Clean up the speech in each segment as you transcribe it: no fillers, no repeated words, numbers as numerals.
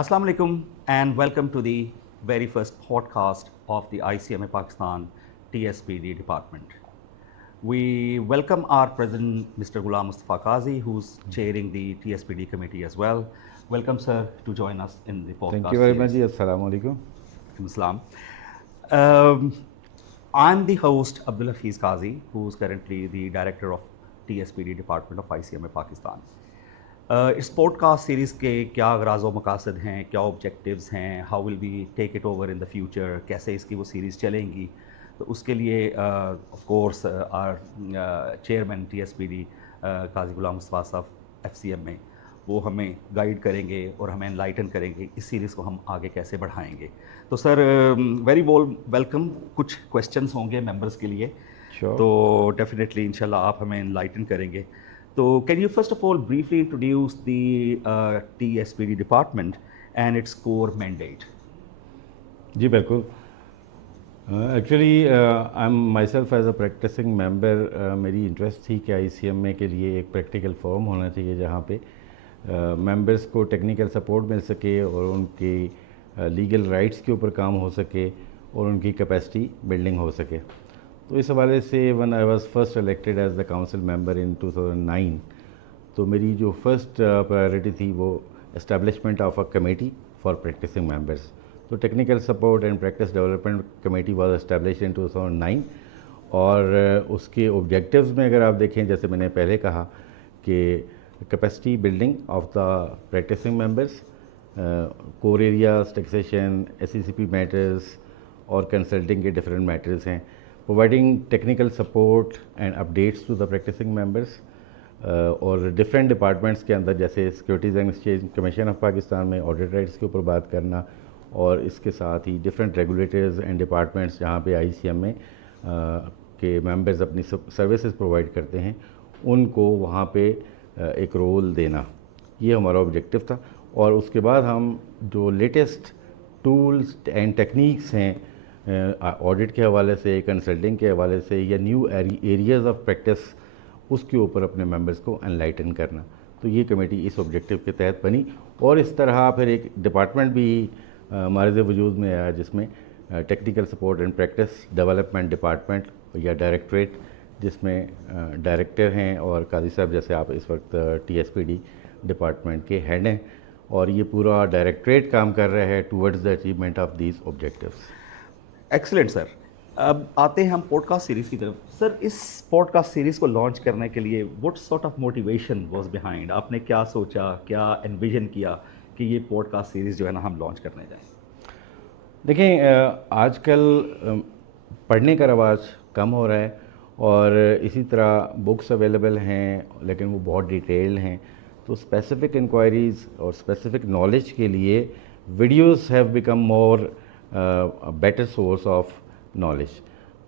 Assalamu alaikum and welcome to the very first podcast of the ICMA Pakistan TSPD department. We welcome our president, Mr. Ghulam Mustafa Qazi, who's chairing the TSPD committee as well. Welcome, sir, to join us in the podcast. Thank you very much. Assalamu alaikum. Islam. I'm the host, Abdul Hafiz Qazi, who's currently the director of TSPD department of ICMA Pakistan. اس podcast series کے کیا اغراض و مقاصد ہیں, کیا objectives ہیں, how will be take it over in the future, کیسے اس کی وہ سیریز چلیں گی, تو اس کے لیے of course our chairman T S P D Qazi Ghulam مصطفیٰ صاحب ایف سی ایم میں, وہ ہمیں گائیڈ کریں گے اور ہمیں انلائٹن کریں گے اس سیریز کو ہم آگے کیسے بڑھائیں گے. تو سر ویری ویلکم. کچھ کویشچنس ہوں گے ممبرس کے لیے, تو ڈیفینیٹلی انشاءاللہ آپ ہمیں انلائٹن کریں گے. So, can you first of all briefly introduce the TSPD department and its core mandate? جی بالکل. Actually I am myself as a practising member. میری انٹرسٹ تھی کہ ICMA کے لیے ایک پریکٹیکل فورم ہونا چاہیے جہاں پہ ممبرس کو ٹیکنیکل سپورٹ مل سکے اور ان کی لیگل رائٹس کے اوپر کام ہو سکے اور ان کی کیپیسٹی بلڈنگ ہو سکے. تو اس حوالے سے when I was first elected as the council member in 2009, تو میری جو فرسٹ پرائرٹی تھی وہ establishment of a committee for practising members. تو technical support and practice development committee was established in 2009, اور اس کے آبجیکٹیوز میں اگر آپ دیکھیں, جیسے میں نے پہلے کہا کہ capacity building of the practicing members, core areas, taxation, SECP matters اور کنسلٹنگ کے ڈفرینٹ میٹرز ہیں, providing technical support and updates to the practicing members, اور ڈفرینٹ ڈپارٹمنٹس کے اندر جیسے securities and exchange commission of Pakistan میں آڈٹ رائٹس کے اوپر بات کرنا, اور اس کے ساتھ ہی ڈفرینٹ ریگولیٹرز اینڈ ڈپارٹمنٹس جہاں پہ ICMA کے ممبرز اپنی سروسز پرووائڈ کرتے ہیں ان کو وہاں پہ ایک رول دینا, یہ ہمارا آبجیکٹیو تھا. اور اس کے بعد ہم جو لیٹسٹ ٹولز اینڈ ٹیکنیکس ہیں آڈٹ کے حوالے سے, کنسلٹنگ کے حوالے سے, یا نیو ایریاز آف پریکٹس, اس کے اوپر اپنے ممبرس کو انلائٹن کرنا. تو یہ کمیٹی اس آبجیکٹیو کے تحت بنی, اور اس طرح پھر ایک ڈپارٹمنٹ بھی مارز وجود میں آیا جس میں technical support and practice development department یا ڈائریکٹریٹ, جس میں ڈائریکٹر ہیں اور قاضی صاحب جیسے آپ اس وقت TSPD ڈپارٹمنٹ کے ہیڈ ہیں, اور یہ پورا ڈائریکٹریٹ کام کر رہا ہے towards the achievement of these objectives. Excellent sir. اب آتے ہیں ہم پوڈ کاسٹ سیریز کی طرف. سر اس پوڈ کاسٹ سیریز کو لانچ کرنے کے لیے what sort of motivation was behind? آپ نے کیا سوچا, کیا انویژن کیا کہ یہ پوڈ کاسٹ سیریز جو ہے نا ہم لانچ کرنے جائیں؟ دیکھیں, آج کل پڑھنے کا رواج کم ہو رہا ہے, اور اسی طرح بکس اویلیبل ہیں لیکن وہ بہت ڈیٹیلڈ ہیں, تو اسپیسیفک انکوائریز اور اسپیسیفک نالج کے لیے videos have become more better source of knowledge.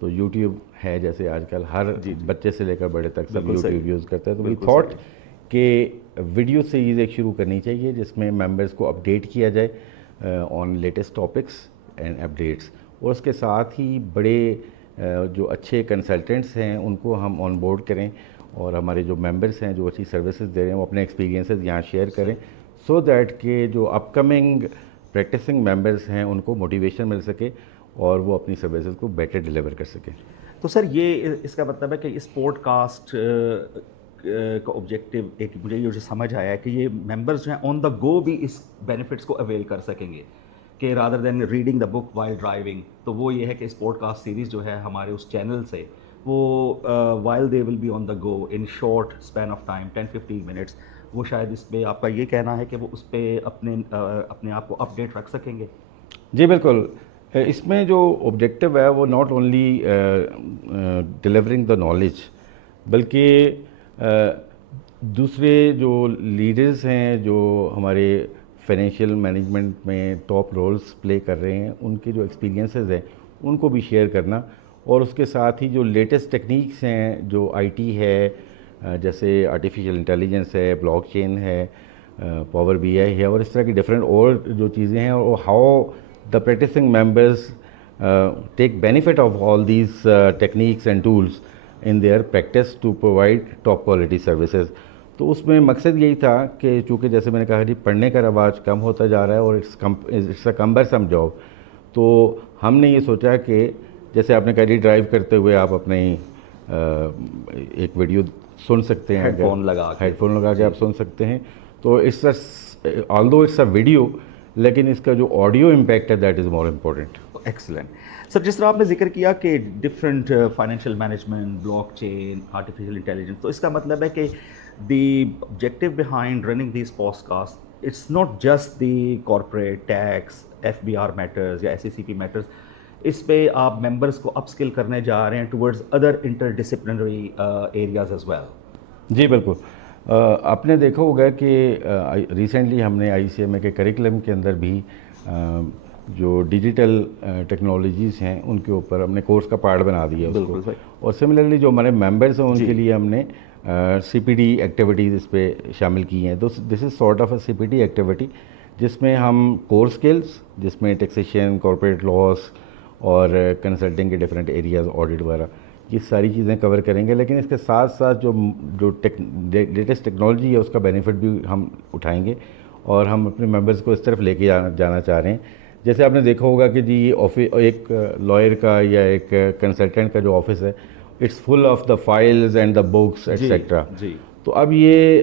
تو یوٹیوب ہے, جیسے آج کل ہر بچے سے لے کر بڑے تک سب یوٹیوب یوز کرتے ہیں, تو وی تھاٹ کہ ویڈیو سیریز ایک شروع کرنی چاہیے جس میں ممبرس کو اپڈیٹ کیا جائے آن لیٹسٹ ٹاپکس اینڈ اپڈیٹس, اور اس کے ساتھ ہی بڑے جو اچھے کنسلٹنٹس ہیں ان کو ہم آن بورڈ کریں, اور ہمارے جو ممبرس ہیں جو اچھی سروسز دے رہے ہیں وہ اپنے ایکسپیرینسز یہاں شیئر کریں, سو دیٹ کہ جو اپ کمنگ پریکٹسنگ ممبرس ہیں ان کو موٹیویشن مل سکے اور وہ اپنی سروسز کو بیٹر ڈیلیور کر سکیں. تو سر یہ اس کا مطلب ہے کہ اس پوڈ کاسٹ کا آبجیکٹیو ایک مجھے یہ جو سمجھ آیا ہے کہ یہ ممبرس جو ہیں آن دا گو بھی اس بینیفٹس کو اویل کر سکیں گے, کہ rather than reading the book while driving. تو وہ یہ ہے کہ اس پوڈ کاسٹ سیریز جو ہے ہمارے اس چینل سے وہ while they will be on the go in short span of time 10-15 minutes, وہ شاید اس پہ آپ کا یہ کہنا ہے کہ وہ اس پہ اپنے آپ کو اپڈیٹ رکھ سکیں گے؟ جی بالکل. اس میں جو آبجیکٹیو ہے وہ not only delivering the knowledge, بلکہ دوسرے جو لیڈرز ہیں جو ہمارے فائنینشیل مینجمنٹ میں ٹاپ رولز پلے کر رہے ہیں ان کے جو ایکسپیرینسز ہیں ان کو بھی شیئر کرنا, اور اس کے ساتھ ہی جو لیٹسٹ ٹیکنیکس ہیں جو IT ہے, جیسے آرٹیفیشیل انٹیلیجنس ہے, بلاک چین ہے, پاور BI ہے, اور اس طرح کی ڈفرینٹ اور جو چیزیں ہیں, اور how the practicing members take benefit of all these techniques and tools in their practice to provide top quality services. تو اس میں مقصد یہی تھا کہ چونکہ جیسے میں نے کہا جی پڑھنے کا رواج کم ہوتا جا رہا ہے اور اٹس اے کمبرسم جاب، تو ہم نے یہ سوچا کہ جیسے آپ نے کہا جی ڈرائیو کرتے ہوئے آپ اپنے ایک ویڈیو سن سکتے ہیں، ہیڈ فون لگا کے آپ سن سکتے ہیں، تو آلدو اٹس اے ویڈیو، لیکن اس کا جو آڈیو امپیکٹ ہے that is more important. Excellent sir. جس طرح آپ نے ذکر کیا کہ different financial management, blockchain, artificial intelligence, تو اس کا مطلب ہے کہ the objective behind running these podcast it's not just the corporate tax, FBR matters یا SECP میٹرز، اس پہ آپ ممبرس کو اپ اسکل کرنے جا رہے ہیں towards other interdisciplinary areas as well. جی بالکل. آپ نے دیکھا ہوگا کہ ریسنٹلی ہم نے ICMA کے کریکلم کے اندر بھی جو ڈیجیٹل ٹیکنالوجیز ہیں ان کے اوپر ہم نے کورس کا پارٹ بنا دیا اس کو، اور سملرلی جو ہمارے ممبرس ہیں ان کے لیے ہم نے CPD ایکٹیویٹیز اس پہ شامل کی ہیں. تو this is sort of a CPD activity جس میں ہم کور اسکلس، جس میں ٹیکسیشن، کارپوریٹ لاس اور کنسلٹنگ کے ڈفرینٹ ایریاز، آڈٹ وغیرہ، یہ ساری چیزیں کور کریں گے. لیکن اس کے ساتھ ساتھ جو لیٹسٹ ٹیکنالوجی ہے اس کا بینیفٹ بھی ہم اٹھائیں گے، اور ہم اپنے ممبرس کو اس طرف لے کے جانا چاہ رہے ہیں. جیسے آپ نے دیکھا ہوگا کہ جی ایک لائر کا یا ایک کنسلٹنٹ کا جو آفس ہے، it's full of the files and the books etcetera. تو اب یہ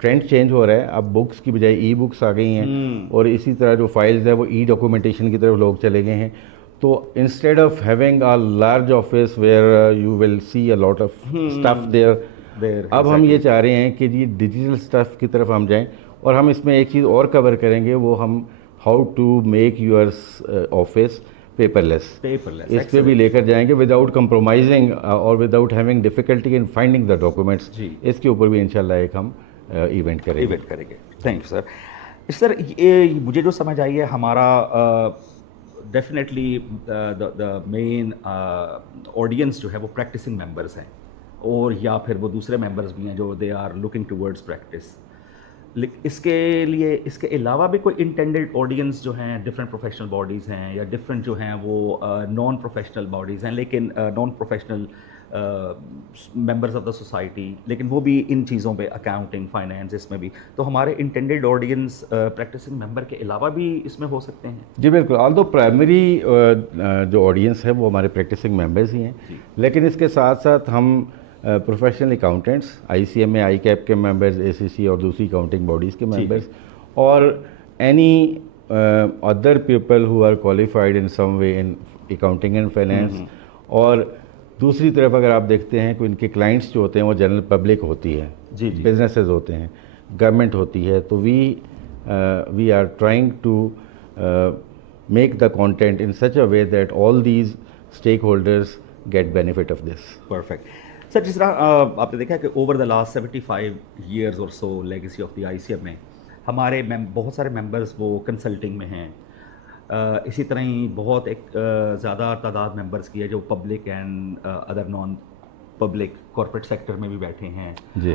ٹرینڈ چینج ہو رہا ہے، اب بکس کی بجائے ای بکس آ گئی ہیں، اور اسی طرح جو فائلز ہے وہ ای ڈاکومنٹیشن کی طرف لوگ چلے گئے ہیں. تو instead of having a large office where you will see a lot of stuff there, اب ہم یہ چاہ رہے ہیں کہ جی ڈیجیٹل اسٹف کی طرف ہم جائیں، اور ہم اس میں ایک چیز اور کور کریں گے، وہ ہم how to make your office paperless, اس پہ بھی لے کر جائیں گے وداؤٹ کمپرومائزنگ اور without having difficulty in finding the documents. اس کے اوپر بھی انشاءاللہ ایک ہم ایونٹ کریں گے. Thank you sir. سر یہ مجھے جو سمجھ آئی ہے، ہمارا ڈیفینیٹلی دا مین آڈینس جو ہے وہ پریکٹسنگ ممبرس ہیں، اور یا پھر وہ دوسرے ممبرس بھی ہیں جو they are looking towards practice. اس کے علاوہ بھی کوئی انٹینڈیڈ آڈینس جو ہیں ڈفرینٹ پروفیشنل باڈیز ہیں، یا ڈفرینٹ جو ہیں وہ نان پروفیشنل باڈیز ہیں، لیکن non professional members of the society, لیکن وہ بھی ان چیزوں پہ اکاؤنٹنگ، فائنینس، اس میں بھی، تو ہمارے انٹینڈیڈ آڈینس پریکٹسنگ ممبر کے علاوہ بھی اس میں ہو سکتے ہیں؟ جی بالکل. آلدو پرائمری جو آڈینس ہے وہ ہمارے پریکٹسنگ ممبرز ہی ہیں، لیکن اس کے ساتھ ساتھ ہم پروفیشنل اکاؤنٹنٹس، ICMA ICAP کے ممبرز، ACC اور دوسری اکاؤنٹنگ باڈیز کے ممبرز، اور any other people who are qualified in some way in accounting and finance. اور دوسری طرف اگر آپ دیکھتے ہیں کہ ان کے کلائنٹس جو ہوتے ہیں وہ جنرل پبلک ہوتی ہے، بزنسز ہوتے ہیں، گورنمنٹ ہوتی ہے، تو we are trying to make the content in such a way that all these stakeholders get benefit of this. Perfect. Sir جس طرح آپ نے دیکھا کہ اوور دا لاسٹ 75 ایئرز اور سو لیگیسی آف دی ICMA، ہمارے بہت سارے ممبرس وہ کنسلٹنگ میں ہیں، اسی طرح ہی بہت ایک زیادہ تعداد ممبرس کی ہے جو public and other non public corporate sector میں بھی بیٹھے ہیں.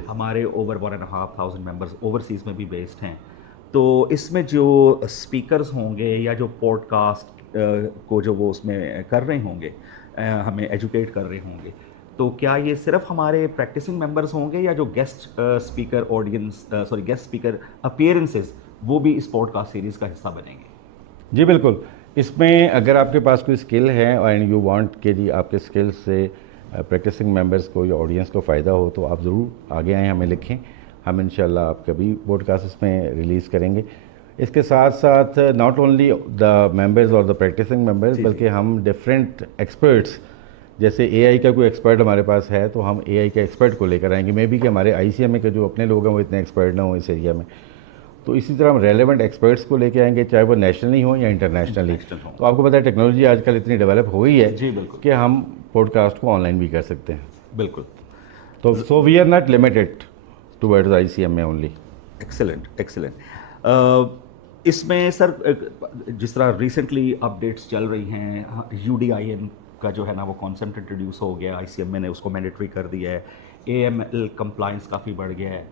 ہمارے اوور 1,500 ممبرس اوورسیز میں بھی بیسڈ ہیں. تو اس میں جو اسپیکرز ہوں گے یا جو پوڈ کاسٹ کو جو وہ اس میں کر رہے ہوں گے، ہمیں ایجوکیٹ کر رہے ہوں گے، تو کیا یہ صرف ہمارے پریکٹسنگ ممبرس ہوں گے، یا جو گیسٹ اسپیکر اپیئرنسز وہ بھی اس پوڈ کاسٹ سیریز کا حصہ بنیں گے؟ جی بالکل. اس میں اگر آپ کے پاس کوئی اسکل ہے اینڈ یو وانٹ کہ جی آپ کے اسکل سے پریکٹسنگ ممبرس کو یا آڈینس کو فائدہ ہو، تو آپ ضرور آگے آئیں، ہمیں لکھیں، ہم انشاءاللہ آپ کا بھی پوڈ کاسٹ اس میں ریلیز کریں گے. اس کے ساتھ ساتھ ناٹ اونلی دا ممبرز اور دا پریکٹسنگ ممبرز، بلکہ ہم ڈفرینٹ ایکسپرٹس، جیسے AI کا کوئی ایکسپرٹ ہمارے پاس ہے تو ہم AI کے ایکسپرٹ کو لے کر آئیں گے. مے بی کہ ہمارے ICMA کے جو اپنے لوگ ہیں وہ اتنے ایکسپرٹ نہ ہوں اس ایریا میں، تو اسی طرح ہم ریلیونٹ ایکسپرٹس کو لے کے آئیں گے، چاہے وہ نیشنلی ہوں یا انٹرنیشنلی. تو آپ کو پتہ ہے ٹیکنالوجی آج کل اتنی ڈیولپ ہو گئی ہے کہ ہم پوڈ کاسٹ کو آن لائن بھی کر سکتے ہیں. بالکل. تو so we are not limited towards ICMA only. Excellent. اس میں سر جس طرح ریسنٹلی اپڈیٹس چل رہی ہیں، UDIN کا جو ہے نا وہ کانسیپٹ انٹروڈیوس ہو گیا، ICMA نے اس کو مینڈیٹری کر دیا ہے، AML کمپلائنس کافی بڑھ گیا ہے.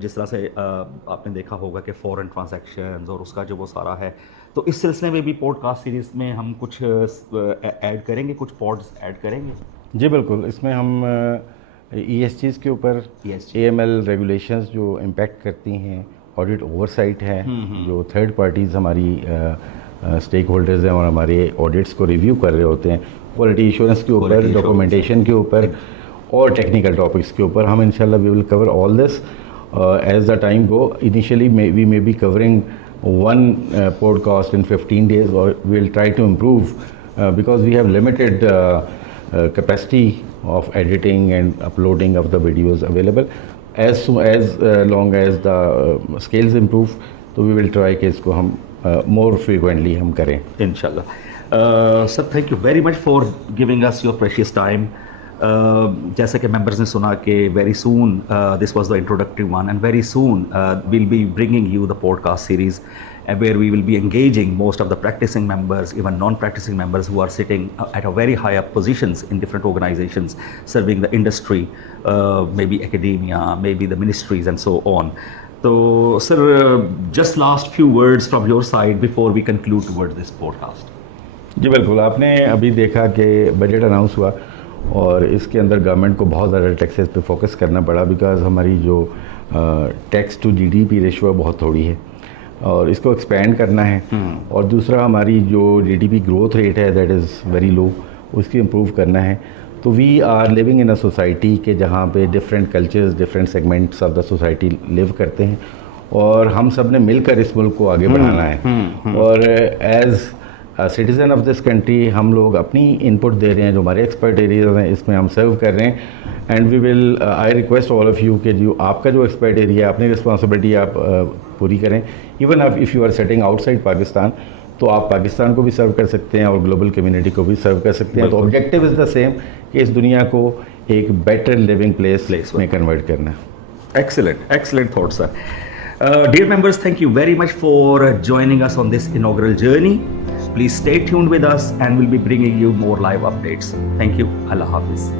جس طرح سے آپ نے دیکھا ہوگا کہ فورن ٹرانزیکشنز اور اس کا جو وہ سارا ہے، تو اس سلسلے میں بھی پوڈ کاسٹ سیریز میں ہم کچھ ایڈ کریں گے، کچھ پوڈز ایڈ کریں گے. جی بالکل. اس میں ہم ESGs کے اوپر ESG. AML ریگولیشنز جو امپیکٹ کرتی ہیں, آڈٹ اوورسائٹ ہے, جو تھرڈ پارٹیز ہماری اسٹیک ہولڈرز ہیں اور ہمارے آڈٹس کو ریویو کر رہے ہوتے ہیں, کوالٹی ایشورنس کے اوپر, ڈاکومنٹیشن کے اوپر اور ٹیکنیکل ٹاپکس کے اوپر. ہم انشاءاللہ we will cover all this as the time go. Initially we may be covering one podcast in 15 days, or we'll try to improve because we have limited capacity of editing and uploading of the videos available. As long as the scales improve, so we will try کہ اس کو ہم more frequently ہم کریں Inshallah. Sir, thank you very much for giving us your precious time. جیسا کہ members نے سنا کہ very soon this was the introductory one, and very soon we'll be bringing you the podcast series where we will be engaging most of the practicing members, even non-practicing members who are sitting at a very high up positions in different organizations serving the industry, maybe academia, maybe the ministries and so on. So sir, just last few words from your side before we conclude towards this podcast. جی بالکل. آپ نے ابھی دیکھا کہ budget announce ہوا اور اس کے اندر government کو بہت زیادہ ٹیکسز پہ فوکس کرنا پڑا, بیکاز ہماری جو ٹیکس ٹو GDP ریشو ہے بہت تھوڑی ہے اور اس کو ایکسپینڈ کرنا ہے. اور دوسرا ہماری جو GDP گروتھ ریٹ ہے دیٹ از ویری لو, اس کی امپروو کرنا ہے. تو we are living in a society کہ جہاں پہ different cultures, different segments of the society live کرتے ہیں اور ہم سب نے مل کر اس ملک کو آگے بڑھانا ہے. اور as citizen of this country ہم لوگ اپنی ان پٹ دے رہے ہیں, جو ہمارے ایکسپرٹ ایریاز ہیں اس میں ہم سرو کر رہے ہیں. And we will I request all of you کہ جو آپ کا جو ایکسپرٹ ایریا ہے, اپنی رسپانسبلٹی آپ پوری کریں. Even if you are sitting outside Pakistan تو آپ پاکستان کو بھی سرو کر سکتے ہیں اور گلوبل کمیونٹی کو بھی سرو کر سکتے ہیں. تو آبجیکٹیو از دا سیم کہ اس دنیا کو ایک بیٹر لیونگ پلیس میں کنورٹ کرنا. Excellent thought, sir. Dear members, thank you very much for joining us on this inaugural journey. Please stay tuned with us and we'll be bringing you more live updates. Thank you. Allah Hafiz.